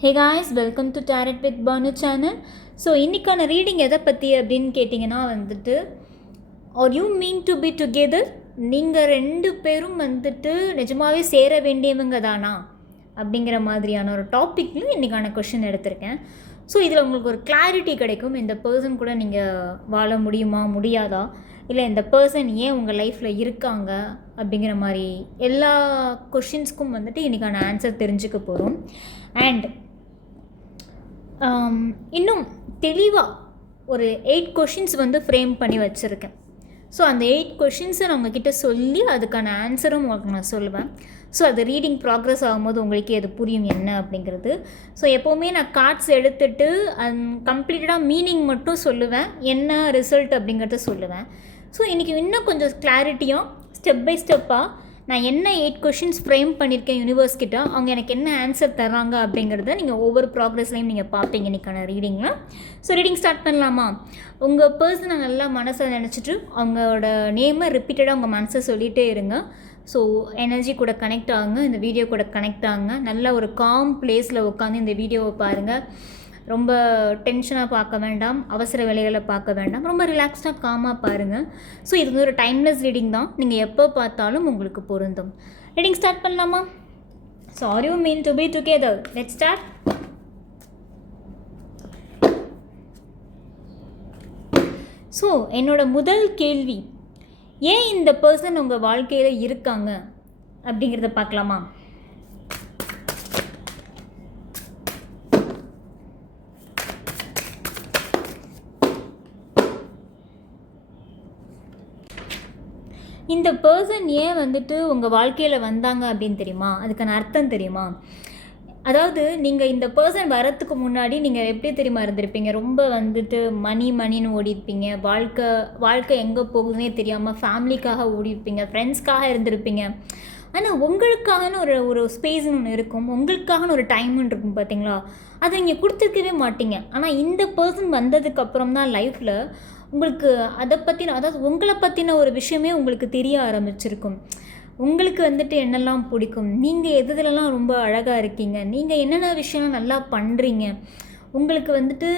Hey guys, welcome to Tarot with Banu channel. So இன்றைக்கான reading எதை பற்றி அப்படின்னு கேட்டிங்கன்னா வந்துட்டு are you mean to be together, நீங்கள் ரெண்டு பேரும் வந்துட்டு நிஜமாகவே சேர வேண்டியவங்க தானா அப்படிங்கிற மாதிரியான ஒரு டாப்பிக்கில் இன்றைக்கான கொஷின் எடுத்திருக்கேன். ஸோ இதில் உங்களுக்கு ஒரு கிளாரிட்டி கிடைக்கும். இந்த பர்சன் கூட நீங்கள் வாழ முடியுமா முடியாதா, இல்லை இந்த பர்சன் ஏன் உங்கள் லைஃப்பில் இருக்காங்க அப்படிங்கிற மாதிரி எல்லா கொஷின்ஸ்க்கும் வந்துட்டு இன்றைக்கான ஆன்சர் தெரிஞ்சுக்க போகிறோம். அண்ட் இன்னும் தெளிவாக ஒரு 8 கொஷின்ஸ் வந்து ஃப்ரேம் பண்ணி வச்சுருக்கேன். ஸோ அந்த 8 கொஷின்ஸை நான் உங்ககிட்ட சொல்லி அதுக்கான ஆன்சரும் உங்களுக்கு நான் சொல்லுவேன். ஸோ அது ரீடிங் ப்ராக்ரஸ் ஆகும்போது உங்களுக்கே அது புரியும் என்ன அப்படிங்கிறது. ஸோ எப்போவுமே நான் கார்ட்ஸ் எடுத்துகிட்டு கம்ப்ளீட்டடாக மீனிங் மட்டும் சொல்லுவேன், என்ன ரிசல்ட் அப்படிங்கிறத சொல்லுவேன். ஸோ இன்றைக்கி இன்னும் கொஞ்சம் கிளாரிட்டியாக ஸ்டெப் பை ஸ்டெப்பாக நான் என்ன 8 கொஷின்ஸ் ஃப்ரேம் பண்ணியிருக்கேன் யூனிவர்ஸ் கிட்ட, அவங்க எனக்கு என்ன ஆன்சர் தர்றாங்க அப்படிங்கிறத நீங்கள் ஒவ்வொரு ப்ராக்ரஸ்லையும் நீங்கள் பார்ப்பீங்க இன்றைக்கான ரீடிங்கில். ஸோ ரீடிங் ஸ்டார்ட் பண்ணலாமா? உங்கள் பர்சனை நல்லா மனசை நினச்சிட்டு அவங்களோட நேமை ரிப்பீட்டடாக உங்கள் மனசை சொல்லிகிட்டே இருங்க. ஸோ எனர்ஜி கூட கனெக்ட் ஆகுங்க, இந்த வீடியோ கூட கனெக்ட் ஆகுங்க. நல்ல ஒரு காம் பிளேஸில் உட்காந்து இந்த வீடியோவை பாருங்கள். ரொம்ப டென்ஷனாக பார்க்க வேண்டாம், அவசர வேலைகளை பார்க்க வேண்டாம், ரொம்ப ரிலாக்ஸ்டாக காமாக பாருங்கள். ஸோ இது வந்து ஒரு டைம்லெஸ் ரீடிங் தான், நீங்கள் எப்போ பார்த்தாலும் உங்களுக்கு பொருந்தும். ரீடிங் ஸ்டார்ட் பண்ணலாமா? So are you mean to be together? Let's start. So என்னோட முதல் கேள்வி, ஏன் இந்த பர்சன் உங்கள் வாழ்க்கையில் இருக்காங்க அப்படிங்கிறத பார்க்கலாமா? இந்த பர்சன் ஏன் வந்துட்டு உங்கள் வாழ்க்கையில் வந்தாங்க அப்படின்னு தெரியுமா? அதுக்கான அர்த்தம் தெரியுமா? அதாவது நீங்கள் இந்த பர்சன் வரத்துக்கு முன்னாடி நீங்கள் எப்படி தெரியுமா இருந்திருப்பீங்க? ரொம்ப வந்துட்டு மணின்னு ஓடிருப்பீங்க. வாழ்க்கை எங்கே போகுதுன்னே தெரியாமல் ஃபேமிலிக்காக ஓடிருப்பீங்க, ஃப்ரெண்ட்ஸ்க்காக இருந்திருப்பீங்க. ஆனால் உங்களுக்காகனு ஒரு ஸ்பேஸ்னு ஒன்று இருக்கும், உங்களுக்காகனு ஒரு டைம்னு இருக்கும் பார்த்தீங்களா? அதை நீங்கள் கொடுத்துருக்கவே மாட்டீங்க. ஆனால் இந்த பர்சன் வந்ததுக்கப்புறம் தான் லைஃப்பில் உங்களுக்கு அதை பற்றின, அதாவது உங்களை பற்றின ஒரு விஷயமே உங்களுக்கு தெரிய ஆரம்பிச்சிருக்கும். உங்களுக்கு வந்துட்டு என்னெல்லாம் பிடிக்கும், நீங்கள் எதுலலாம் ரொம்ப அழகாக இருக்கீங்க, நீங்கள் என்னென்ன விஷயம்லாம் நல்லா பண்ணுறீங்க, உங்களுக்கு வந்துட்டு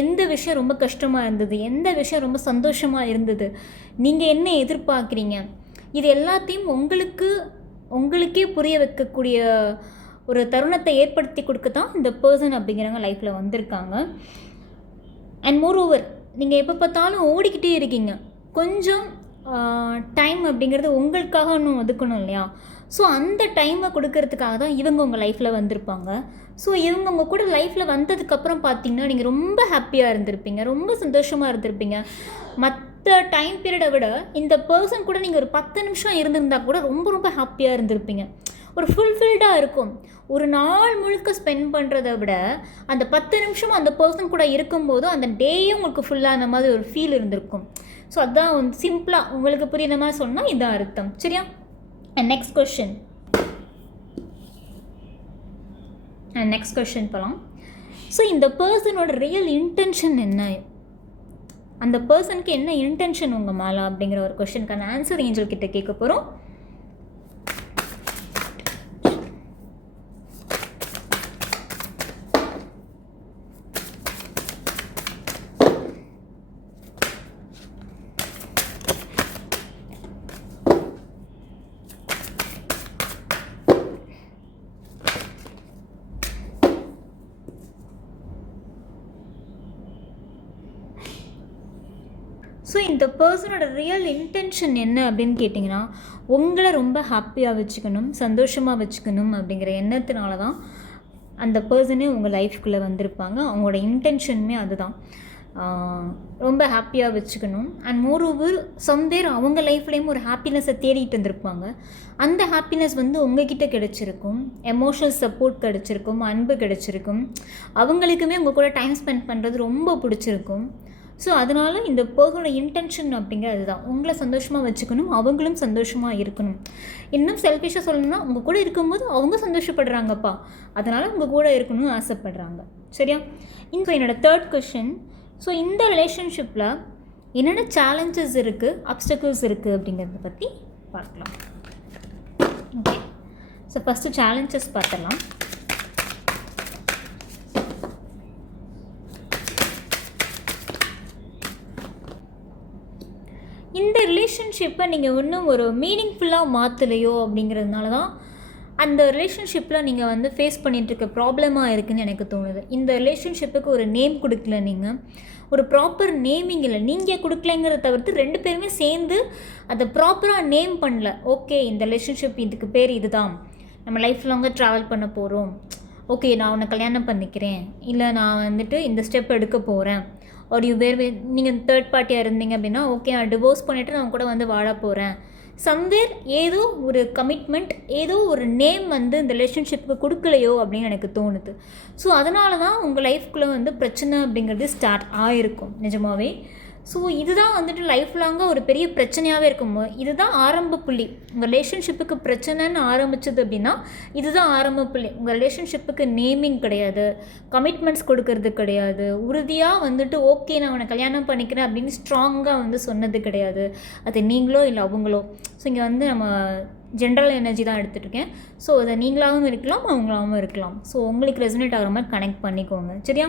எந்த விஷயம் ரொம்ப கஷ்டமாக இருந்தது, எந்த விஷயம் ரொம்ப சந்தோஷமாக இருந்தது, நீங்கள் என்ன எதிர்பார்க்குறீங்க, இது எல்லாத்தையும் உங்களுக்கே புரிய வைக்கக்கூடிய ஒரு தருணத்தை ஏற்படுத்தி கொடுக்க தான் இந்த பர்சன் அப்படிங்கிறவங்க லைஃப்பில் வந்திருக்காங்க. அண்ட் மோரோவர், நீங்கள் எப்போ பார்த்தாலும் ஓடிக்கிட்டே இருக்கீங்க. கொஞ்சம் டைம் அப்படிங்கிறது உங்களுக்காக ஒன்று ஒதுக்கணும் இல்லையா? ஸோ அந்த டைமை கொடுக்கறதுக்காக தான் இவங்க உங்கள் லைஃப்பில் வந்திருப்பாங்க. ஸோ இவங்க உங்கள் கூட லைஃப்பில் வந்ததுக்கப்புறம் பார்த்தீங்கன்னா நீங்கள் ரொம்ப ஹாப்பியாக இருந்திருப்பீங்க, ரொம்ப சந்தோஷமாக இருந்திருப்பீங்க. மற்ற டைம் பீரியடை விட இந்த பர்சன் கூட நீங்கள் ஒரு 10 நிமிஷம் இருந்திருந்தால் கூட ரொம்ப ரொம்ப ஹாப்பியாக இருந்திருப்பீங்க. ஒரு ஃபுல்ஃபில்டாக இருக்கும். ஒரு நாள் முழுக்க ஸ்பெண்ட் பண்ணுறதை விட அந்த 10 நிமிஷம் அந்த பர்சன் கூட இருக்கும்போது அந்த டேயும் உங்களுக்கு ஃபுல்லாக அந்த மாதிரி ஒரு ஃபீல் இருந்திருக்கும். ஸோ அதுதான் வந்து சிம்பிளாக உங்களுக்கு புரியுற மாதிரி சொன்னால் இதுதான் அர்த்தம். சரியா? நெக்ஸ்ட் கொஷின் போகலாம். ஸோ இந்த பர்சனோட ரியல் இன்டென்ஷன் என்ன, அந்த பர்சனுக்கு என்ன இன்டென்ஷன் உங்கள் மேலே அப்படிங்கிற ஒரு கொஷனுக்கான ஆன்சர் ஏஞ்சல் கிட்ட கேட்க போகிறோம். ஸோ இந்த பர்சனோட ரியல் இன்டென்ஷன் என்ன அப்படின்னு கேட்டிங்கன்னா, உங்களை ரொம்ப ஹாப்பியாக வச்சுக்கணும், சந்தோஷமாக வச்சுக்கணும் அப்படிங்கிற எண்ணத்தினால தான் அந்த பர்சனே உங்கள் லைஃப்குள்ளே வந்திருப்பாங்க. அவங்களோட இன்டென்ஷனுமே அதுதான், ரொம்ப ஹாப்பியாக வச்சுக்கணும். அண்ட் மோரோவர் சம்வேர் அவங்க லைஃப்லேயும் ஒரு ஹாப்பினஸை தேடிட்டு இருந்திருப்பாங்க. அந்த ஹாப்பினஸ் வந்து உங்ககிட்ட கிடச்சிருக்கும், எமோஷனல் சப்போர்ட் கிடச்சிருக்கும், அன்பு கிடச்சிருக்கும், அவங்களுக்குமே உங்கள் கூட டைம் ஸ்பெண்ட் பண்ணுறது ரொம்ப பிடிச்சிருக்கும். ஸோ அதனால் இந்த பர்சனோட இன்டென்ஷன் அப்படிங்கிறது அதுதான், உங்களை சந்தோஷமாக வச்சுக்கணும், அவங்களும் சந்தோஷமாக இருக்கணும். இன்னும் செல்ஃபிஷாக சொல்லணும்னா, உங்கள் கூட இருக்கும்போது அவங்க சந்தோஷப்படுறாங்கப்பா, அதனால் உங்கள் கூட இருக்கணும்னு ஆசைப்படுறாங்க. சரியா? என்னோடய 3rd கொஷின், ஸோ இந்த ரிலேஷன்ஷிப்பில் என்னென்ன சேலஞ்சஸ் இருக்குது, அப்டக்கிள்ஸ் இருக்குது அப்படிங்கிறத பற்றி பார்க்கலாம். ஓகே, ஸோ ஃபஸ்ட்டு சேலஞ்சஸ் பார்த்துடலாம். ரிலேஷன்ஷிப்பை நீங்கள் இன்னும் ஒரு மீனிங்ஃபுல்லாக மாற்றலையோ அப்படிங்கிறதுனால தான் அந்த ரிலேஷன்ஷிப்பில் நீங்கள் வந்து ஃபேஸ் பண்ணிகிட்ருக்க ப்ராப்ளமாக இருக்குதுன்னு எனக்கு தோணுது. இந்த ரிலேஷன்ஷிப்புக்கு ஒரு நேம் கொடுக்கல, நீங்கள் ஒரு ப்ராப்பர் நேமிங் இல்லை, நீங்கள் கொடுக்கலைங்கிறத தவிர்த்து 2 பேருமே சேர்ந்து அதை ப்ராப்பராக நேம் பண்ணல. ஓகே, இந்த ரிலேஷன்ஷிப் இதுக்கு பேர் இதுதான், நம்ம லைஃப் லாங்காக ட்ராவல் பண்ண போகிறோம், ஓகே நான் உன்னை கல்யாணம் பண்ணிக்கிறேன், இல்லை நான் வந்துட்டு இந்த ஸ்டெப் எடுக்க போகிறேன், ஒரு நீங்கள் தேர்ட் பார்ட்டியாக இருந்தீங்க அப்படின்னா ஓகே நான் டிவோர்ஸ் பண்ணிவிட்டு நான் கூட வந்து வாழ போகிறேன். சம்வேர் ஏதோ ஒரு கமிட்மெண்ட், ஏதோ ஒரு நேம் வந்து இந்த ரிலேஷன்ஷிப்புக்கு கொடுக்கலையோ அப்படின்னு எனக்கு தோணுது. ஸோ அதனால தான் உங்கள் லைஃப்குள்ளே வந்து பிரச்சனை அப்படிங்கிறது ஸ்டார்ட் ஆகிருக்கும் நிஜமாகவே. ஸோ இதுதான் வந்துட்டு லைஃப் லாங்காக ஒரு பெரிய பிரச்சனையாகவே இருக்கும். இதுதான் ஆரம்ப புள்ளி. உங்கள் ரிலேஷன்ஷிப்புக்கு பிரச்சனைன்னு ஆரம்பிச்சது அப்படின்னா இதுதான் ஆரம்ப புள்ளி. உங்கள் ரிலேஷன்ஷிப்புக்கு நேமிங் கிடையாது, கமிட்மெண்ட்ஸ் கொடுக்கறது கிடையாது, உறுதியாக வந்துட்டு ஓகே நான் உன்னை கல்யாணம் பண்ணிக்கிறேன் அப்படின்னு ஸ்ட்ராங்காக வந்து சொன்னது கிடையாது. அது நீங்களோ இல்லை அவங்களோ. ஸோ இங்கே வந்து நம்ம ஜென்ரல் எனர்ஜி தான் எடுத்துகிட்ருக்கேன். ஸோ அதை நீங்களாகவும் இருக்கலாம், அவங்களாகவும் இருக்கலாம். ஸோ உங்களுக்கு ரெசனேட் ஆகிற மாதிரி கனெக்ட் பண்ணிக்கோங்க, சரியா?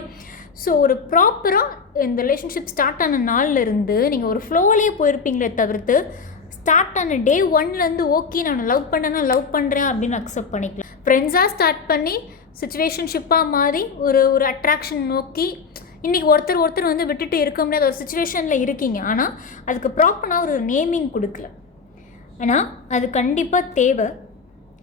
ஸோ ஒரு ப்ராப்பராக இந்த ரிலேஷன்ஷிப் ஸ்டார்ட் ஆன நாள்லேருந்து நீங்கள் ஒரு ஃப்ளோவிலே போயிருப்பீங்களே தவிர்த்து ஸ்டார்ட் ஆன டே 1லேருந்து ஓகே நான் லவ் பண்ணேன்னா லவ் பண்ணுறேன் அப்படின்னு அக்செப்ட் பண்ணிக்கலாம். ஃப்ரெண்ட்ஸாக ஸ்டார்ட் பண்ணி சிச்சுவேஷன்ஷிப்பாக மாறி ஒரு ஒரு அட்ராக்ஷன் நோக்கி இன்றைக்கி ஒருத்தர் வந்து விட்டுட்டு இருக்க முடியாத ஒரு சுச்சுவேஷனில் இருக்கீங்க. ஆனால் அதுக்கு ப்ராப்பராக ஒரு நேமிங் கொடுக்கல. ஆனால் அது கண்டிப்பாக தேவை.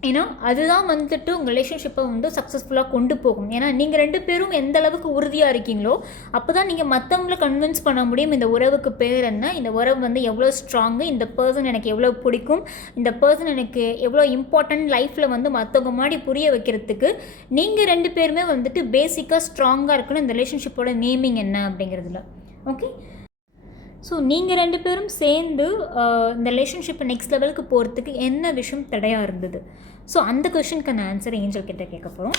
ஏன்னா அதுதான் வந்துட்டு உங்கள் ரிலேஷன்ஷிப்பை வந்து சக்ஸஸ்ஃபுல்லாக கொண்டு போகும். ஏன்னா நீங்கள் 2 பேரும் எந்த அளவுக்கு உறுதியாக இருக்கீங்களோ அப்போ தான் நீங்கள் மற்றவங்கள கன்வின்ஸ் பண்ண முடியும் இந்த உறவுக்கு பேர் என்ன, இந்த உறவு வந்து எவ்வளோ ஸ்ட்ராங்கு, இந்த பர்சன் எனக்கு எவ்வளோ பிடிக்கும், இந்த பர்சன் எனக்கு எவ்வளோ இம்பார்ட்டன்ட் லைஃப்பில் வந்து மற்றவங்க முன்னாடி புரிய வைக்கிறதுக்கு நீங்கள் 2 பேருமே வந்துட்டு பேசிக்காக ஸ்ட்ராங்காக இருக்கணும் இந்த ரிலேஷன்ஷிப்போட நேமிங் என்ன அப்படிங்கிறதுல. ஓகே, ஸோ நீங்கள் 2 பேரும் சேர்ந்து இந்த ரிலேஷன்ஷிப்பை நெக்ஸ்ட் லெவலுக்கு போகிறதுக்கு என்ன விஷயம் தடையாக இருந்தது? ஸோ அந்த கொஷனுக்கான ஆன்சர் ஏஞ்சல் கிட்ட கேட்க போகிறோம்.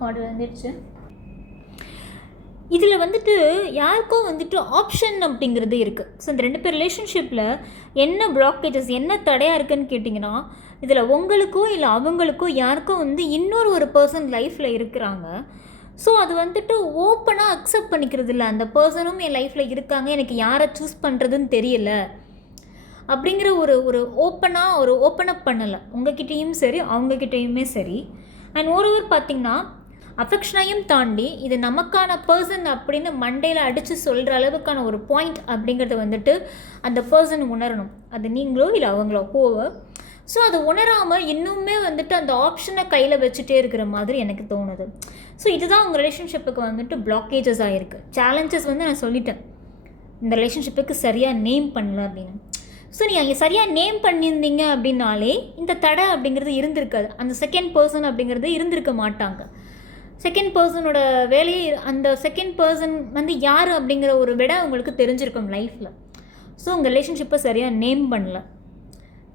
கார்டு வந்துடுச்சு. இதில் வந்துட்டு யாருக்கோ வந்துட்டு ஆப்ஷன் அப்படிங்கிறது இருக்குது. ஸோ இந்த 2 பேர் ரிலேஷன்ஷிப்பில் என்ன பிளாக்கேஜஸ், என்ன தடையாக இருக்குதுன்னு கேட்டிங்கன்னா இதில் உங்களுக்கோ இல்லை அவங்களுக்கோ யாருக்கோ வந்து இன்னொரு பர்சன் லைஃப்பில் இருக்கிறாங்க. ஸோ அது வந்துட்டு ஓப்பனாக அக்செப்ட் பண்ணிக்கிறது இல்லை. அந்த பர்சனும் என் லைஃப்பில் இருக்காங்க, எனக்கு யாரை சூஸ் பண்ணுறதுன்னு தெரியல அப்படிங்கிற ஒரு ஓப்பனப் பண்ணலை உங்ககிட்டையும் சரி அவங்கக்கிட்டேயுமே சரி. அண்ட் ஓவர் பார்த்திங்கன்னா அஃபெக்ஷனையும் தாண்டி இது நமக்கான பர்சன் அப்படின்னு மண்டையில் அடித்து சொல்கிற அளவுக்கான ஒரு பாயிண்ட் அப்படிங்கிறது வந்துட்டு அந்த பர்சன் உணரணும். அது நீங்களோ இல்லை அவங்களோ ஓவர். ஸோ அது உணராமல் இன்னுமே வந்துட்டு அந்த ஆப்ஷனை கையில் வச்சுட்டே இருக்கிற மாதிரி எனக்கு தோணுது. ஸோ இதுதான் உங்கள் ரிலேஷன்ஷிப்புக்கு வந்துட்டு பிளாக்கேஜஸ் ஆகிருக்கு. சேலஞ்சஸ் வந்து நான் சொல்லிட்டேன், இந்த ரிலேஷன்ஷிப்புக்கு சரியாக நேம் பண்ணல அப்படின்னு. ஸோ நீங்கள் சரியாக நேம் பண்ணியிருந்தீங்க அப்படின்னாலே இந்த தடை அப்படிங்கிறது இருந்திருக்காது. அந்த செகண்ட் பர்சன் அப்படிங்கிறது இருந்திருக்க மாட்டாங்க. செகண்ட் பர்சனோட வேலையை அந்த செகண்ட் பர்சன் வந்து யார் அப்படிங்கிற ஒரு விட உங்களுக்கு தெரிஞ்சிருக்கும் லைஃப்பில். ஸோ உங்கள் ரிலேஷன்ஷிப்பை சரியாக நேம் பண்ணல,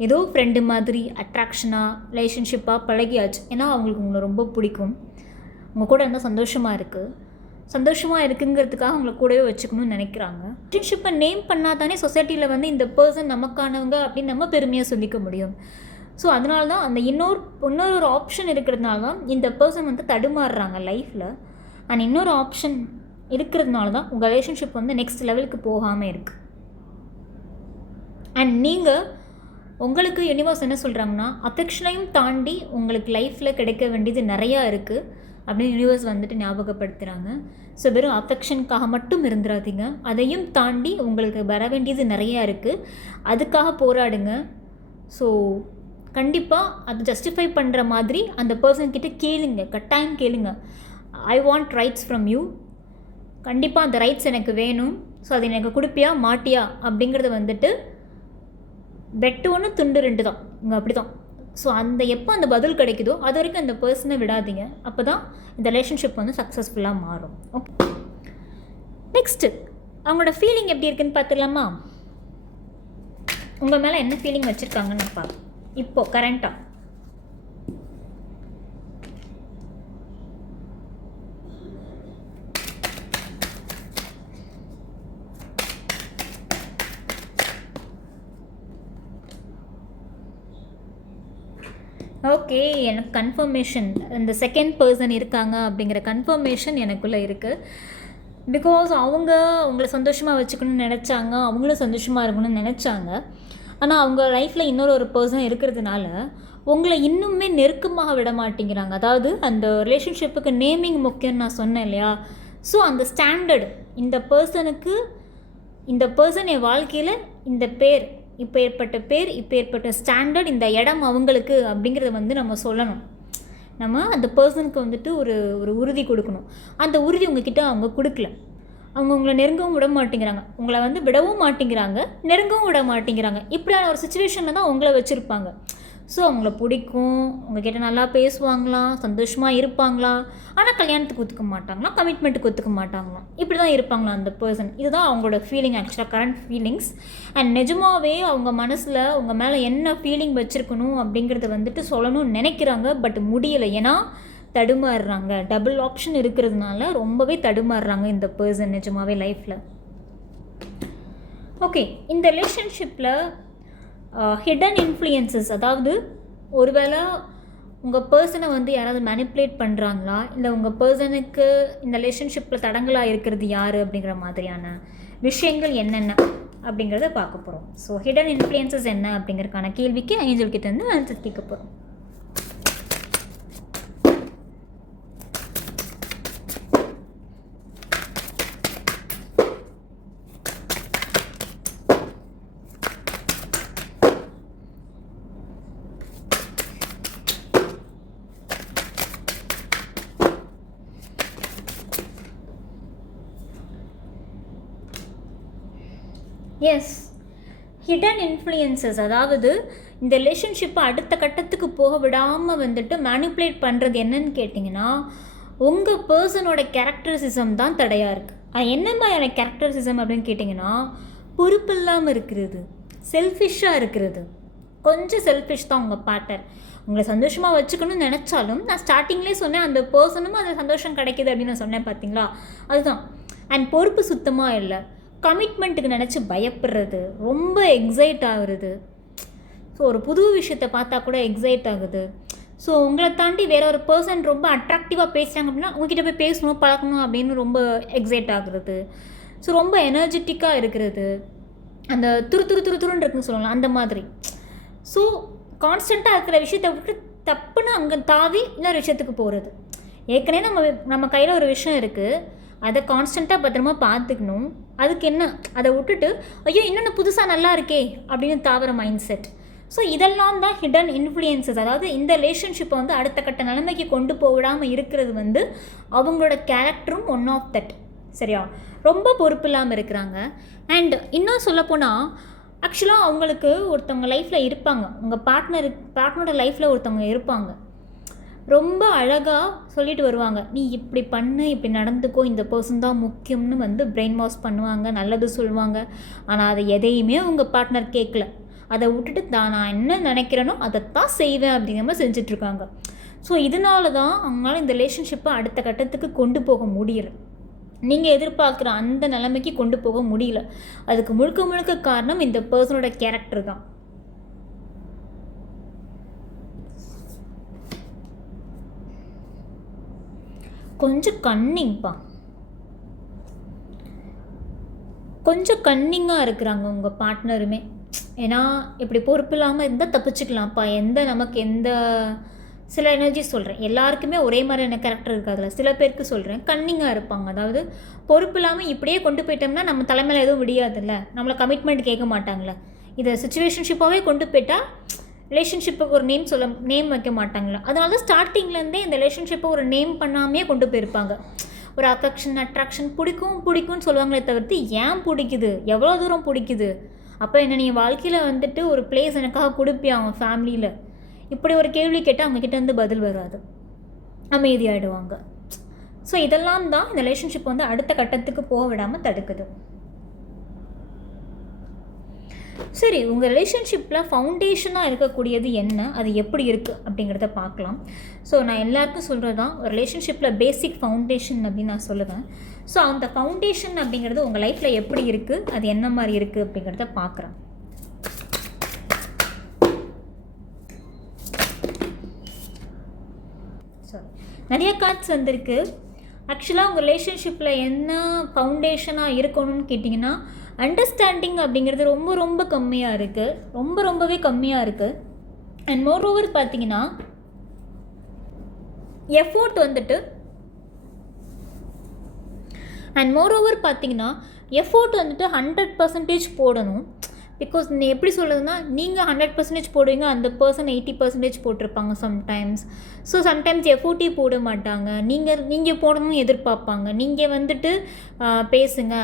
ஏதோ ஃப்ரெண்டு மாதிரி அட்ராக்ஷனாக ரிலேஷன்ஷிப்பாக பழகியாச்சு. ஏன்னா அவங்களுக்கு உங்களை ரொம்ப பிடிக்கும், உங்கள் கூட இருந்தால் சந்தோஷமாக இருக்குங்கிறதுக்காக அவங்கள கூடவே வச்சுக்கணும்னு நினைக்கிறாங்க. ரிலேஷன்ஷிப்பை நேம் பண்ணால் தானே சொசைட்டியில் வந்து இந்த பர்சன் நமக்கானவங்க அப்படின்னு நம்ம பெருமையாக சொல்லிக்க முடியும். ஸோ அதனால தான் அந்த இன்னொரு ஆப்ஷன் இருக்கிறதுனால தான் இந்த பர்சன் வந்து தடுமாறுறாங்க லைஃப்பில். அண்ட் இன்னொரு ஆப்ஷன் இருக்கிறதுனால தான் உங்கள் ரிலேஷன்ஷிப் வந்து நெக்ஸ்ட் லெவலுக்கு போகாமல் இருக்குது. அண்ட் நீங்கள் உங்களுக்கு யூனிவர்ஸ் என்ன சொல்கிறாங்கன்னா அஃபெக்ஷனையும் தாண்டி உங்களுக்கு லைஃப்பில் கிடைக்க வேண்டியது நிறையா இருக்குது அப்படின்னு யூனிவர்ஸ் வந்துட்டு ஞாபகப்படுத்துகிறாங்க. ஸோ வெறும் அஃபெக்ஷனுக்காக மட்டும் இருந்துடாதீங்க, அதையும் தாண்டி உங்களுக்கு வர வேண்டியது நிறையா இருக்குது, அதுக்காக போராடுங்க. ஸோ கண்டிப்பாக அது ஜஸ்டிஃபை பண்ணுற மாதிரி அந்த பர்சன்கிட்ட கேளுங்க, கட்டாயம் கேளுங்க. I want rights from you, கண்டிப்பாக அந்த ரைட்ஸ் எனக்கு வேணும், ஸோ அது எனக்கு கொடுப்பியா மாட்டியா அப்படிங்கிறது வந்துட்டு பெட்டு 1 துண்டு 2 தான் இங்கே அப்படி தான். ஸோ எப்போ அந்த பதில் கிடைக்குதோ அது வரைக்கும் அந்த பர்சனை விடாதீங்க. அப்போ தான் இந்த ரிலேஷன்ஷிப் வந்து சக்ஸஸ்ஃபுல்லாக மாறும். ஓகே, நெக்ஸ்ட்டு அவங்களோட ஃபீலிங் எப்படி இருக்குன்னு பார்த்துடலாமா? உங்கள் மேலே என்ன ஃபீலிங் வச்சுருக்காங்கன்னு பார்ப்போம் இப்போது கரண்ட்டாக. ஓகே, எனக்கு கன்ஃபர்மேஷன் இந்த செகண்ட் பர்சன் இருக்காங்க அப்படிங்கிற கன்ஃபர்மேஷன் எனக்குள்ளே இருக்குது. பிகாஸ் அவங்க அவங்கள சந்தோஷமாக வச்சுக்கணும்னு நினச்சாங்க, அவங்களும் சந்தோஷமாக இருக்கணும்னு நினச்சாங்க. ஆனால் அவங்க லைஃப்பில் இன்னொரு பர்சன் இருக்கிறதுனால உங்களை இன்னுமே நெருக்கமாக விட மாட்டேங்கிறாங்க. அதாவது அந்த ரிலேஷன்ஷிப்புக்கு நேமிங் முக்கியம்னு நான் சொன்னேன் இல்லையா? ஸோ அந்த ஸ்டாண்டர்டு, இந்த பர்சன் என் வாழ்க்கையில் இந்த பேர், இப்போ ஏற்பட்ட ஸ்டாண்டர்ட், இந்த இடம் அவங்களுக்கு அப்படிங்கிறத வந்து நம்ம சொல்லணும். நம்ம அந்த பர்சனுக்கு வந்துட்டு ஒரு உறுதி கொடுக்கணும். அந்த உறுதி உங்ககிட்ட அவங்க கொடுக்கல. அவங்க உங்களை நெருங்கவும் விட மாட்டேங்கிறாங்க, உங்களை வந்து விடவும் மாட்டேங்கிறாங்க, நெருங்கவும் விட மாட்டேங்கிறாங்க. இப்படியான ஒரு சுச்சுவேஷனில் தான் உங்களை வச்சுருப்பாங்க. ஸோ அவங்கள பிடிக்கும், உங்ககிட்ட நல்லா பேசுவாங்களாம், சந்தோஷமாக இருப்பாங்களாம், ஆனால் கல்யாணத்துக்கு ஒத்துக்க மாட்டாங்களாம், கமிட்மெண்ட்டுக்கு ஒத்துக்க மாட்டாங்களாம். இப்படி தான் இருப்பாங்களாம் அந்த பர்சன். இதுதான் அவங்களோட ஃபீலிங், ஆக்சுவலாக கரண்ட் ஃபீலிங்ஸ். அண்ட் நிஜமாகவே அவங்க மனசில் உங்கள் மேலே என்ன ஃபீலிங் வச்சுருக்கணும் அப்படிங்கிறத வந்துட்டு சொல்லணும்னு நினைக்கிறாங்க, பட் முடியலை. ஏன்னா தடுமாறுறாங்க. டபுள் ஆப்ஷன் இருக்கிறதுனால ரொம்பவே தடுமாறுறாங்க இந்த பர்சன் நிஜமாகவே லைஃப்பில். ஓகே, இந்த ரிலேஷன்ஷிப்பில் ஹிடன் இன்ஃப்ளூயன்சஸ், அதாவது ஒருவேளை உங்கள் பர்சனை வந்து யாராவது மேனிப்புலேட் பண்ணுறாங்களா, இல்லை உங்கள் பர்சனுக்கு இந்த ரிலேஷன்ஷிப்பில் தடங்களாக இருக்கிறது யார் அப்படிங்கிற மாதிரியான விஷயங்கள் என்னென்ன அப்படிங்கிறத பார்க்க போகிறோம். ஸோ ஹிடன் இன்ஃப்ளூயன்சஸ் என்ன அப்படிங்கிறதுக்கான கேள்விக்கு ஏஞ்சல் கிட்ட இருந்து ஆன்சர் கேட்க போகிறோம். எஸ், ஹிடன் இன்ஃப்ளூயன்சஸ், அதாவது இந்த ரிலேஷன்ஷிப்பை அடுத்த கட்டத்துக்கு போக விடாமல் வந்துட்டு மேனிப்புலேட் பண்ணுறது என்னன்னு கேட்டிங்கன்னா, உங்கள் பர்சனோட கேரக்டரிசிசம் தான் தடையாக இருக்குது. அது என்ன மாதிரியான கேரக்டரிசிசம் அப்படின்னு கேட்டிங்கன்னா, பொறுப்பு இல்லாமல் இருக்கிறது, செல்ஃபிஷ்ஷாக இருக்கிறது. கொஞ்சம் செல்ஃபிஷ் தான் உங்கள் பார்ட்னர். உங்களை சந்தோஷமாக வச்சுக்கணும்னு நினச்சாலும், நான் ஸ்டார்டிங்லேயே சொன்னேன், அந்த பர்சனும் அது சந்தோஷம் கிடைக்கிது அப்படின்னு நான் சொன்னேன் பார்த்தீங்களா, அதுதான். அண்ட் பொறுப்பு சுத்தமாக இல்லை, கமிட்மெண்ட்டுக்கு நினச்சி பயப்படுறது, ரொம்ப எக்ஸைட் ஆகுறது. ஸோ ஒரு புது விஷயத்தை பார்த்தா கூட எக்ஸைட் ஆகுது. ஸோ உங்களை தாண்டி வேற ஒரு பர்சன் ரொம்ப அட்ராக்டிவாக பேசுகிறாங்க அப்படின்னா உங்ககிட்ட போய் பேசணும், பழக்கணும் அப்படின்னு ரொம்ப எக்ஸைட் ஆகுறது. ஸோ ரொம்ப எனர்ஜெட்டிக்காக இருக்கிறது, அந்த துருன்னு இருக்குன்னு சொல்லலாம், அந்த மாதிரி. ஸோ கான்ஸ்டண்ட்டாக இருக்கிற விஷயத்தை விட்டு தப்புன்னு அங்கே தாவி இன்னொரு விஷயத்துக்கு போகிறது. ஏற்கனவே நம்ம கையில் ஒரு விஷயம் இருக்குது, அதை கான்ஸ்டண்ட்டாக பத்திரமா பார்த்துக்கணும். அதுக்கு என்ன, அதை விட்டுட்டு ஐயோ இன்னொன்று புதுசாக நல்லா இருக்கே அப்படின்னு தாவர மைண்ட் செட். ஸோ இதெல்லாம் தான் ஹிடன் இன்ஃப்ளூயன்சஸ். அதாவது இந்த ரிலேஷன்ஷிப்பை வந்து அடுத்த கட்ட நிலைமைக்கு கொண்டு போடாமல் இருக்கிறது வந்து அவங்களோட கேரக்டரும் ஒன் ஆஃப் தட். சரியா? ரொம்ப பொறுப்பு இல்லாமல் இருக்கிறாங்க. அண்ட் இன்னும் சொல்லப்போனால் ஆக்சுவலாக அவங்களுக்கு ஒருத்தவங்க லைஃப்பில் இருப்பாங்க, உங்கள் பார்ட்னரோட லைஃப்பில் ஒருத்தவங்க இருப்பாங்க, ரொம்ப அழகாக சொல்லிட்டு வருவாங்க, நீ இப்படி பண்ணு, இப்படி நடந்துக்கோ, இந்த பர்சன் தான் முக்கியம்னு வந்து பிரெயின் வாஷ் பண்ணுவாங்க, நல்லது சொல்லுவாங்க. ஆனால் அதை எதையுமே உங்கள் பார்ட்னர் கேட்கல. அதை விட்டுட்டு நான் என்ன நினைக்கிறேனோ அதைத்தான் செய்வேன் அப்படிங்கிற மாதிரி செஞ்சிட்ருக்காங்க. ஸோ இதனால தான் அவங்களால இந்த ரிலேஷன்ஷிப்பை அடுத்த கட்டத்துக்கு கொண்டு போக முடியல. நீங்கள் எதிர்பார்க்குற அந்த நிலைமைக்கு கொண்டு போக முடியல. அதுக்கு முழுக்க காரணம் இந்த பர்சனோட கேரக்டர் தான். கொஞ்சம் கன்னிங்காக இருக்கிறாங்க உங்கள் பார்ட்னருமே. ஏன்னா இப்படி பொறுப்பு இல்லாமல் இருந்தால் தப்பிச்சுக்கலாம்ப்பா, நமக்கு எந்த சில எனர்ஜி சொல்கிறேன், எல்லாருக்குமே ஒரே மாதிரியான கேரக்டர் இருக்காதுல்ல, சில பேருக்கு சொல்கிறேன், கன்னிங்காக இருப்பாங்க. அதாவது பொறுப்பு இல்லாமல் இப்படியே கொண்டு போயிட்டோம்னா நம்ம தலைமையில் எதுவும் விடியாதுல்ல, நம்மளை கமிட்மெண்ட் கேட்க மாட்டாங்களே. இதை சிச்சுவேஷன்ஷிப்பாகவே கொண்டு போயிட்டால் ரிலேஷன்ஷிப்புக்கு ஒரு நேம் வைக்க மாட்டாங்களா. அதனால தான் ஸ்டார்டிங்லேருந்தே இந்த ரிலேஷன்ஷிப்பை ஒரு நேம் பண்ணாமே கொண்டு போயிருப்பாங்க. ஒரு அட்ராக்ஷன் பிடிக்கும்னு சொல்லுவாங்களே தவிர்த்து ஏன் பிடிக்குது, எவ்வளோ தூரம் பிடிக்குது, அப்போ என்ன நீ வாழ்க்கையில் வந்துட்டு ஒரு பிளேஸ் எனக்காக கொடுப்பியா அவங்க ஃபேமிலியில், இப்படி ஒரு கேள்வி கேட்டால் அவங்கக்கிட்ட வந்து பதில் வராது, அமைதியாகிடுவாங்க. ஸோ இதெல்லாம் தான் இந்த ரிலேஷன்ஷிப் வந்து அடுத்த கட்டத்துக்கு போக விடாமல் தடுக்குது. சரி, உங்கள் ரிலேஷன்ஷிப்பில் ஃபவுண்டேஷனாக இருக்கக்கூடியது என்ன, அது எப்படி இருக்குது அப்படிங்கிறத பார்க்கலாம். ஸோ நான் எல்லாருக்கும் சொல்கிறது தான், ஒரு ரிலேஷன்ஷிப்பில் பேசிக் ஃபவுண்டேஷன் அப்படின்னு நான் சொல்லுவேன். ஸோ அந்த ஃபவுண்டேஷன் அப்படிங்கிறது உங்கள் லைஃப்பில் எப்படி இருக்குது, அது என்ன மாதிரி இருக்குது அப்படிங்கிறத பார்க்குறேன். ஸோ நிறைய கார்ட்ஸ் வந்திருக்கு. ஆக்சுவலாக உங்கள் ரிலேஷன்ஷிப்பில் என்ன ஃபவுண்டேஷனாக இருக்கணும்னு கேட்டிங்கன்னா, அண்டர்ஸ்டாண்டிங் அப்படிங்கிறது ரொம்ப ரொம்ப கம்மியாக இருக்குது, ரொம்பவே கம்மியாக இருக்குது. அண்ட் மோரோவர் பார்த்தீங்கன்னா எஃபோர்ட் வந்துட்டு அண்ட் மோரோவர் பார்த்தீங்கன்னா எஃபோர்ட் வந்துட்டு 100% போடணும். பிகாஸ் நீ எப்படி சொல்லுதுன்னா, நீங்கள் 100% போடுவீங்க, அந்த பர்சன் 80% போட்டிருப்பாங்க சம்டைம்ஸ். ஸோ சம்டைம்ஸ் எஃபோர்ட்டே போட மாட்டாங்க, நீங்கள் போடணும்னு எதிர்பார்ப்பாங்க. நீங்கள் வந்துட்டு பேசுங்க,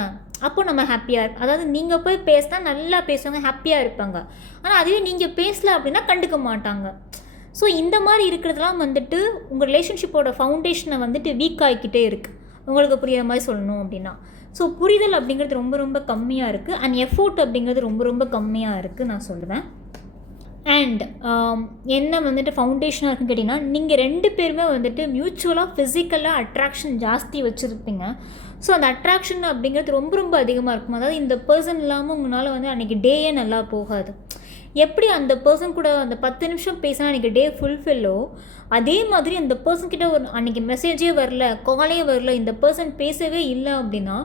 அப்போ நம்ம ஹாப்பியாக அதாவது நீங்கள் போய் பேசினா நல்லா பேசுவாங்க, ஹாப்பியாக இருப்பாங்க. ஆனால் அதுவே நீங்கள் பேசல அப்படின்னா கண்டுக்க மாட்டாங்க. ஸோ இந்த மாதிரி இருக்கிறதுலாம் வந்துட்டு உங்கள் ரிலேஷன்ஷிப்போட ஃபவுண்டேஷனை வந்துட்டு வீக் ஆகிக்கிட்டே இருக்குது, உங்களுக்கு புரிகிற மாதிரி சொல்லணும் அப்படின்னா. ஸோ புரிதல் அப்படிங்கிறது ரொம்ப ரொம்ப கம்மியாக இருக்குது. அண்ட் எஃபோர்ட் அப்படிங்கிறது ரொம்ப ரொம்ப கம்மியாக இருக்குது நான் சொல்லுவேன். அண்ட் என்ன வந்துட்டு ஃபவுண்டேஷனாக இருக்குன்னு கேட்டிங்கன்னா, நீங்கள் 2 பேருமே வந்துட்டு மியூச்சுவலாக ஃபிசிக்கலாக அட்ராக்ஷன் ஜாஸ்தி வச்சுருப்பீங்க. ஸோ அந்த அட்ராக்ஷன் அப்படிங்கிறது ரொம்ப ரொம்ப அதிகமாக இருக்கும். அதாவது இந்த பர்சன் இல்லாமல் உங்களால் வந்து அன்றைக்கி டேயே நல்லா போகாது. எப்படி அந்த பர்சன் கூட அந்த 10 நிமிஷம் பேசினா அன்றைக்கி டே ஃபுல்ஃபில்லோ, அதே மாதிரி அந்த பர்சன்கிட்ட ஒரு அன்றைக்கி மெசேஜே வரல, காலே வரல, இந்த பர்சன் பேசவே இல்லை அப்படின்னா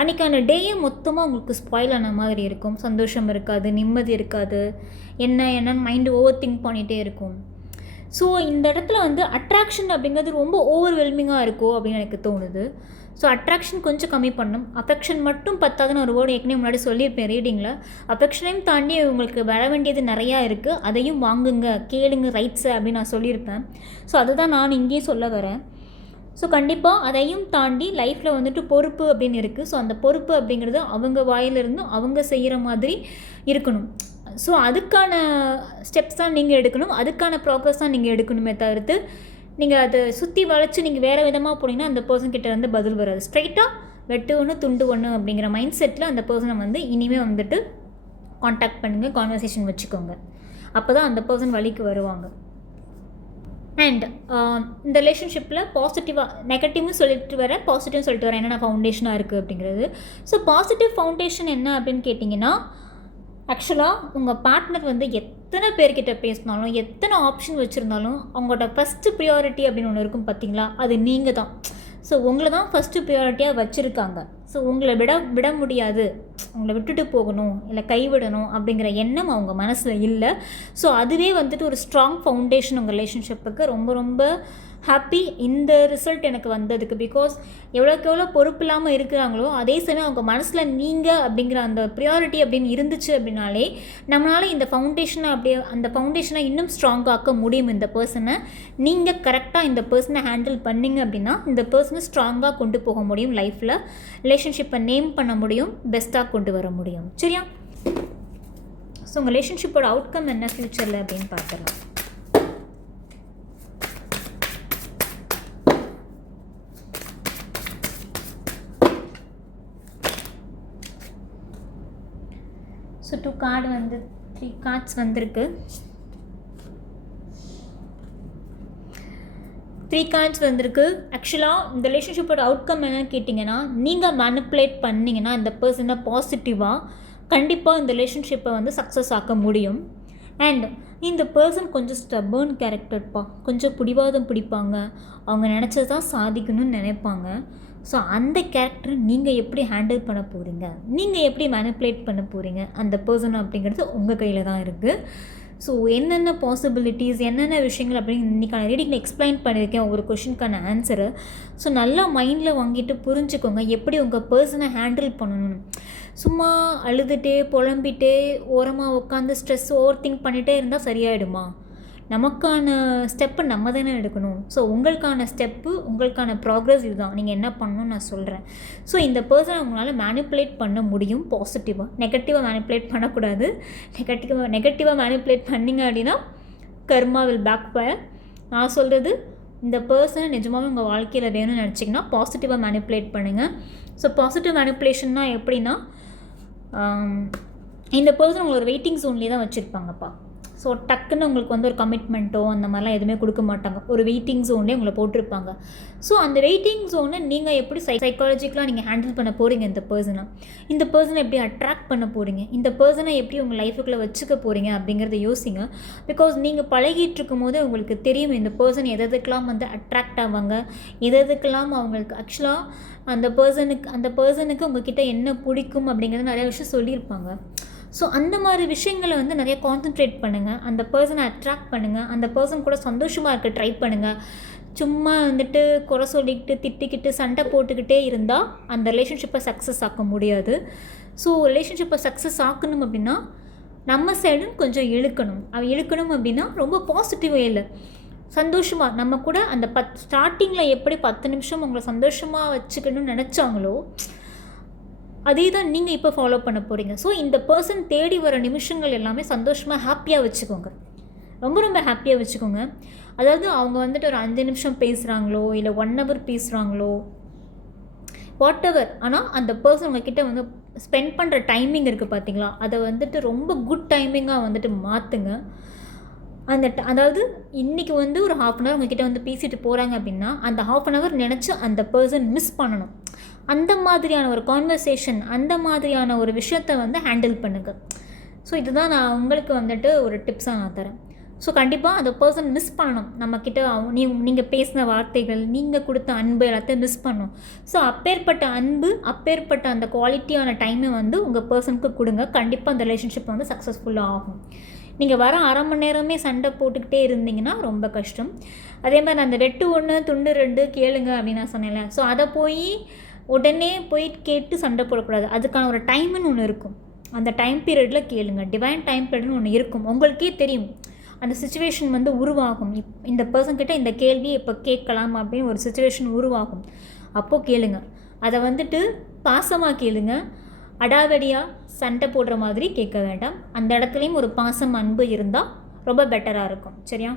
அன்றைக்கான டேயே மொத்தமாக உங்களுக்கு ஸ்பாயில் ஆன மாதிரி இருக்கும். சந்தோஷம் இருக்காது, நிம்மதி இருக்காது, என்னன்னு மைண்டு ஓவர் திங்க் பண்ணிகிட்டே இருக்கும். ஸோ இந்த இடத்துல வந்து அட்ராக்ஷன் அப்படிங்கிறது ரொம்ப ஓவர்வெல்மிங்காக இருக்கும் அப்படின்னு எனக்கு தோணுது. ஸோ அட்ராக்ஷன் கொஞ்சம் கம்மி பண்ணணும். அஃபெக்ஷன் மட்டும் பத்தாதுன்னு ஒரு வேர்டு ஏற்கனவே முன்னாடி சொல்லியிருப்பேன் ரீடிங்கில். அஃபெக்ஷனையும் தாண்டி உங்களுக்கு வர வேண்டியது நிறையா இருக்குது, அதையும் வாங்குங்க, கேளுங்க ரைட்ஸை அப்படின்னு நான் சொல்லியிருப்பேன். ஸோ அதுதான் நான் இங்கேயும் சொல்ல வரேன். ஸோ கண்டிப்பாக அதையும் தாண்டி லைஃப்பில் வந்துட்டு பொறுப்பு அப்படின்னு இருக்குது. ஸோ அந்த பொறுப்பு அப்படிங்கிறது அவங்க வாயிலிருந்து அவங்க செய்கிற மாதிரி இருக்கணும். ஸோ அதுக்கான ஸ்டெப்ஸ் தான் நீங்கள் எடுக்கணும், அதுக்கான ப்ராக்ரஸ் தான் நீங்கள் எடுக்கணுமே தவிர்த்து நீங்கள் அதை சுற்றி வளைச்சி நீங்கள் வேறு விதமாக போனீங்கன்னா அந்த பர்சன் கிட்ட வந்து பதில் வராது. ஸ்ட்ரைட்டாக வெட்டு ஒன்று துண்டு ஒன்று அப்படிங்கிற மைண்ட் செட்டில் அந்த பர்சனை வந்து இனிமேல் வந்துட்டு காண்டாக்ட் பண்ணுங்கள், கான்வர்சேஷன் வச்சுக்கோங்க. அப்போ தான் அந்த பர்சன் வழிக்கு வருவாங்க. அண்ட் இந்த ரிலேஷன்ஷிப்பில் நெகட்டிவும் சொல்லிட்டு வரேன், பாசிட்டிவும் சொல்லிட்டு வரேன், என்னென்ன ஃபவுண்டேஷனாக இருக்குது அப்படிங்கிறது. ஸோ பாசிட்டிவ் ஃபவுண்டேஷன் என்ன அப்படின்னு கேட்டிங்கன்னா, ஆக்சுவலாக உங்கள் பார்ட்னர் வந்து எத்தனை பேர்கிட்ட பேசினாலும், எத்தனை ஆப்ஷன் வச்சுருந்தாலும், அவங்களோட ஃபஸ்ட்டு ப்ரியாரிட்டி அப்படின்னு ஒன்று இருக்கும் பார்த்தீங்களா, அது நீங்கள் தான். ஸோ உங்களை தான் ஃபஸ்ட்டு ப்ரியாரிட்டியாக வச்சுருக்காங்க. ஸோ உங்களை விட முடியாது, உங்களை விட்டுட்டு போகணும், இல்லை கைவிடணும் அப்படிங்கிற எண்ணம் அவங்க மனசில் இல்லை. ஸோ அதுவே வந்துட்டு ஒரு ஸ்ட்ராங் ஃபவுண்டேஷன் உங்கள் ரிலேஷன்ஷிப்புக்கு. ரொம்ப ரொம்ப ஹாப்பி இந்த ரிசல்ட் எனக்கு வந்ததுக்கு. பிகாஸ் எவ்வளோக்கு எவ்வளோ பொறுப்பு இல்லாமல் இருக்கிறாங்களோ அதே சமயம் அவங்க மனசில் நீங்கள் அப்படிங்கிற அந்த ப்ரியாரிட்டி அப்படின்னு இருந்துச்சு அப்படின்னாலே நம்மளால் இந்த அந்த ஃபவுண்டேஷனை இன்னும் ஸ்ட்ராங்காக்க முடியும். இந்த பர்சனை நீங்கள் கரெக்டாக இந்த பர்சனை ஹேண்டில் பண்ணிங்க அப்படின்னா இந்த பர்சனை ஸ்ட்ராங்காக கொண்டு போக முடியும், லைஃப்பில் ரிலேஷன்ஷிப்பை நேம் பண்ண முடியும், பெஸ்ட்டாக கொண்டு வர முடியும். சரியா? ஸோ உங்கள் ரிலேஷன்ஷிப்போட அவுட்கம் என்ன ஃப்யூச்சரில் அப்படின்னு பார்த்துடலாம். ஸோ 2 கார்டு வந்து 3 கார்ட்ஸ் வந்திருக்கு. 3 கார்ட்ஸ் வந்திருக்கு. ஆக்சுவலாக இந்த ரிலேஷன்ஷிப்போட அவுட்கம் என்னன்னு கேட்டிங்கன்னா, நீங்கள் மேனிப்புலேட் பண்ணிங்கன்னா இந்த பர்சனை பாசிட்டிவாக கண்டிப்பாக இந்த ரிலேஷன்ஷிப்பை வந்து சக்ஸஸ் ஆக்க முடியும். அண்ட் இந்த பர்சன் கொஞ்சம் ஸ்டபர்ன் கேரக்டர்ப்பா, கொஞ்சம் பிடிவாதம் பிடிப்பாங்க, அவங்க நினச்சது தான் சாதிக்கணும்னு நினைப்பாங்க. ஸோ அந்த கேரக்டரை நீங்கள் எப்படி ஹேண்டில் பண்ண போகிறீங்க, நீங்கள் எப்படி மேனிப்புலேட் பண்ண போகிறீங்க அந்த பர்சன் அப்படிங்கிறது உங்கள் கையில் தான் இருக்குது. ஸோ என்னென்ன பாசிபிலிட்டிஸ், என்னென்ன விஷயங்கள் அப்படின்னு இன்றைக்கான ரீடிங்கில் எக்ஸ்பிளைன் பண்ணியிருக்கேன் ஒவ்வொரு கொஷினுக்கான ஆன்சரை. ஸோ நல்லா மைண்டில் வாங்கிட்டு புரிஞ்சுக்கோங்க எப்படி உங்கள் பர்சனை ஹேண்டில் பண்ணணும்னு. சும்மா அழுதுகிட்டே புலம்பிகிட்டே ஓரமாக உட்காந்து ஸ்ட்ரெஸ் ஓவர் திங்க் பண்ணிகிட்டே இருந்தால் சரியாயிடுமா? நமக்கான ஸ்டெப்பு நம்ம தானே எடுக்கணும். ஸோ உங்களுக்கான ஸ்டெப்பு, உங்களுக்கான ப்ராக்ரஸ் இதுதான், நீங்கள் என்ன பண்ணணும்னு நான் சொல்கிறேன். ஸோ இந்த பர்சனை உங்களால் மேனிப்புலேட் பண்ண முடியும் பாசிட்டிவாக. நெகட்டிவாக மேனிப்புலேட் பண்ணக்கூடாது. நெகட்டிவாக மேனிப்புலேட் பண்ணிங்க அப்படின்னா கர்மா வில் பேக் ஃபயர். நான் சொல்கிறது, இந்த பர்சனை நிஜமாகவே உங்கள் வாழ்க்கையில் வேணும்னு நினச்சிங்கன்னா பாசிட்டிவாக மேனிப்புலேட் பண்ணுங்கள். ஸோ பாசிட்டிவ் மேனிப்புலேஷன்னா எப்படின்னா, இந்த பர்சன் உங்களோட வெயிட்டிங் ஜோன்லேயே தான் வச்சுருப்பாங்கப்பா. ஸோ டக்குன்னு உங்களுக்கு வந்து ஒரு கமிட்மெண்ட்டோ அந்த மாதிரிலாம் எதுவுமே கொடுக்க மாட்டாங்க. ஒரு வெயிட்டிங் ஜோன்லேயே உங்களை போட்டிருப்பாங்க. ஸோ அந்த வெயிட்டிங் ஜோனை நீங்கள் எப்படி சைக்காலஜிக்கலாக நீங்கள் ஹேண்டில் பண்ண போகிறீங்க இந்த பர்சனை எப்படி அட்ராக்ட் பண்ண போகிறீங்க, இந்த பர்சனை எப்படி உங்கள் லைஃபுக்குள்ளே வச்சுக்க போகிறீங்க அப்படிங்கிறத யோசிங்க. பிகாஸ் நீங்கள் பழகிட்டு இருக்கும் போது உங்களுக்கு தெரியும் இந்த பர்சன் எதுக்கெல்லாம் வந்து அட்ராக்ட் ஆவாங்க, எதுக்கெல்லாம் அவங்களுக்கு ஆக்சுவலாக அந்த பர்சனுக்கு உங்ககிட்ட என்ன பிடிக்கும் அப்படிங்கிறது நிறைய விஷயம் சொல்லியிருப்பாங்க. ஸோ அந்த மாதிரி விஷயங்களை வந்து நிறைய கான்சன்ட்ரேட் பண்ணுங்கள், அந்த பர்சனை அட்ராக்ட் பண்ணுங்கள், அந்த பர்சன் கூட சந்தோஷமாக இருக்க ட்ரை பண்ணுங்கள். சும்மா வந்துட்டு குறை சொல்லிக்கிட்டு திட்டிக்கிட்டு சண்டை போட்டுக்கிட்டே இருந்தால் அந்த ரிலேஷன்ஷிப்பை சக்ஸஸ் ஆக்க முடியாது. ஸோ ரிலேஷன்ஷிப்பை சக்ஸஸ் ஆக்கணும் அப்படின்னா நம்ம சைடும் கொஞ்சம் இழுக்கணும் அப்படின்னா ரொம்ப பாசிட்டிவ் வேல சந்தோஷமாக நம்ம கூட அந்த ஸ்டார்டிங்கில் எப்படி 10 நிமிஷம் உங்களை சந்தோஷமாக வச்சுக்கணும்னு நினச்சாங்களோ அதே தான் நீங்கள் இப்போ ஃபாலோ பண்ண போகிறீங்க. ஸோ இந்த பர்சன் தேடி வர நிமிஷங்கள் எல்லாமே சந்தோஷமாக ஹாப்பியாக வச்சுக்கோங்க, ரொம்ப ஹாப்பியாக வச்சுக்கோங்க. அதாவது அவங்க வந்துட்டு ஒரு 5 நிமிஷம் பேசுகிறாங்களோ இல்லை 1 hour பேசுகிறாங்களோ வாட் எவர், ஆனால் அந்த பர்சன் உங்ககிட்ட வந்து ஸ்பெண்ட் பண்ணுற டைமிங் இருக்குது பார்த்தீங்களா, அதை வந்துட்டு ரொம்ப குட் டைமிங்காக வந்துட்டு மாற்றுங்க. அதாவது இன்றைக்கி வந்து ஒரு 1/2 hour உங்ககிட்ட வந்து பேசிட்டு போகிறாங்க அப்படின்னா அந்த 1/2 hour நினச்சி அந்த பர்சன் மிஸ் பண்ணணும். அந்த மாதிரியான ஒரு கான்வர்சேஷன், அந்த மாதிரியான ஒரு விஷயத்தை வந்து ஹேண்டில் பண்ணுங்கள். ஸோ இதுதான் நான் உங்களுக்கு வந்துட்டு ஒரு டிப்ஸாக நான் தரேன். ஸோ கண்டிப்பாக அந்த பர்சன் மிஸ் பண்ணணும், நம்மக்கிட்ட நீங்கள் பேசின வார்த்தைகள், நீங்கள் கொடுத்த அன்பு எல்லாத்தையும் மிஸ் பண்ணணும். ஸோ அப்பேற்பட்ட அன்பு, அப்பேற்பட்ட அந்த குவாலிட்டியான டைமை வந்து உங்கள் பர்சனுக்கு கொடுங்க. கண்டிப்பாக அந்த ரிலேஷன்ஷிப் வந்து சக்ஸஸ்ஃபுல்லாக ஆகும். நீங்கள் வர 1/2 மணி நேரமே சண்டை போட்டுக்கிட்டே இருந்தீங்கன்னா ரொம்ப கஷ்டம். அதே மாதிரி நான் அந்த வெட்டு 1 துண்டு 2 கேளுங்க அப்படின்னு நான் சொன்னேன்ல, ஸோ அதை உடனே போய் கேட்டு சண்டை போடக்கூடாது. அதுக்கான ஒரு டைம்னு ஒன்று இருக்கும், அந்த டைம் பீரியடில் கேளுங்க. டிவைன் டைம் பீரியட்னு ஒன்று இருக்கும், உங்களுக்கே தெரியும் அந்த சுச்சுவேஷன் வந்து உருவாகும். இந்த பர்சன்கிட்ட இந்த கேள்வியை இப்போ கேட்கலாம் அப்படின்னு ஒரு சுச்சுவேஷன் உருவாகும், அப்போது கேளுங்க. அதை வந்துட்டு பாசமாக கேளுங்க, அடாவடியாக சண்டை போடுற மாதிரி கேட்க வேண்டாம். அந்த இடத்துலையும் ஒரு பாசம் அன்பு இருந்தால் ரொம்ப பெட்டராக இருக்கும். சரியா?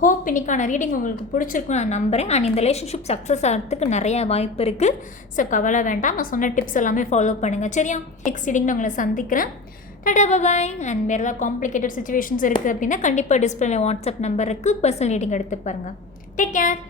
ஹோப் இன்னைக்கான ரீடிங் உங்களுக்கு பிடிச்சிருக்கும் நான் நம்புகிறேன். அண்ட் இந்த ரிலேஷன்ஷிப் சக்ஸஸ் ஆகிறதுக்கு நிறைய வாய்ப்பு இருக்குது. ஸோ கவலை வேண்டாம், நான் சொன்ன டிப்ஸ் எல்லாமே ஃபாலோ பண்ணுங்கள். சரியா? நெக்ஸ்ட் ரீடிங் நான் உங்களை சந்திக்கிறேன். டாடா பாய். அண்ட் வேறு ஏதாவது காம்ப்ளிகேட்டட் சுச்சுவேஷன்ஸ் இருக்குது அப்படின்னா கண்டிப்பாக டிஸ்பிளே வாட்ஸ்அப் நம்பருக்கு பர்சனல் ரீடிங் எடுத்து பாருங்கள். Take care.